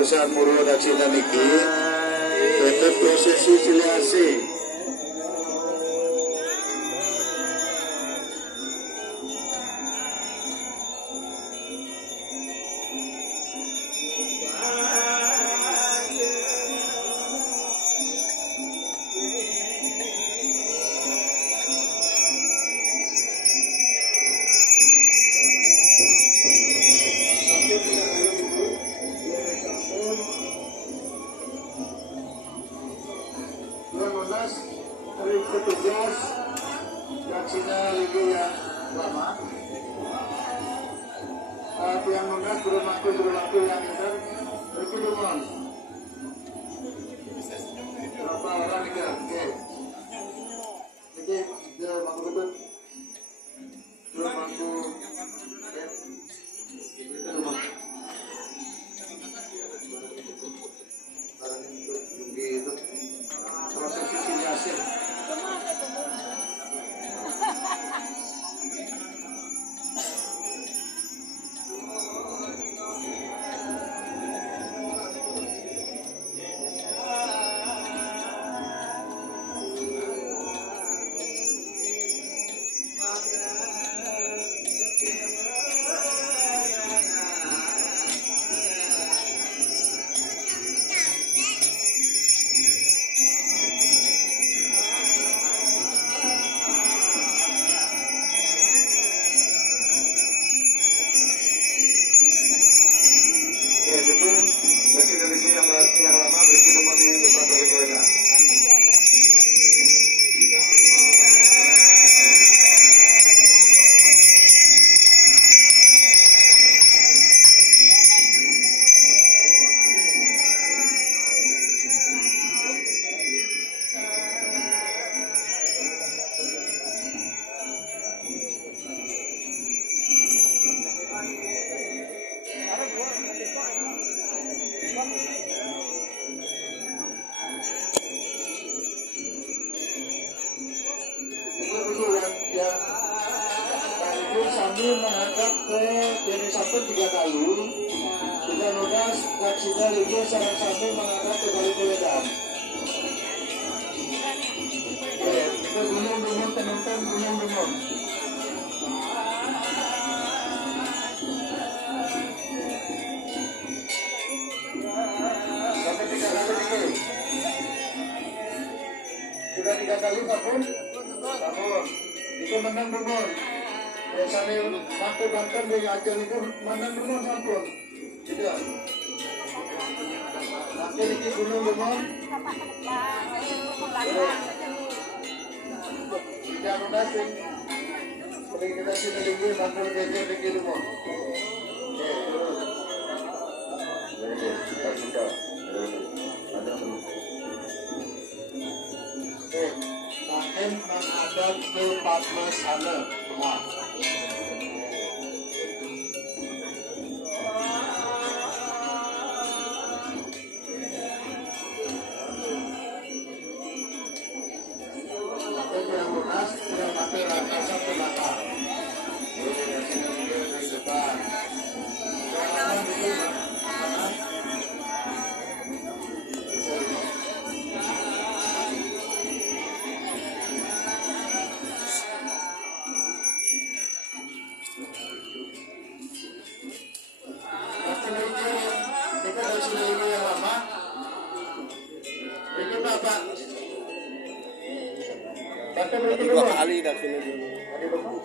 urusan muruh Cina niki tetap prosesi silasi. Petugas Cina Liga yang lama yang mengas berlaku yang indah berkeduman berapa orang nih kan? Oke, jadi dia mampu betul berlaku itu proses siliasi. Sambil menghadap ke kiri samping 3 kali, kita nugas Cina Liga sarang sambil menghadap ke balik Wedan. Itu gunung-gunung penonton gunung-gunung. Sampai 3 kali dikit. Sudah 3 kali sabun. Itu menang gunung. Sambil mampu banten di ajar itu menang gunung sabun. Tidak. Nanti di gunung-gunung. Tidak menasing. Seperti kita sini tinggi, mampu geger di gunung. Makin menghadap ke 14 sana. Atau berarti dua dulu. kali dah sini dulu. Tadi dulu.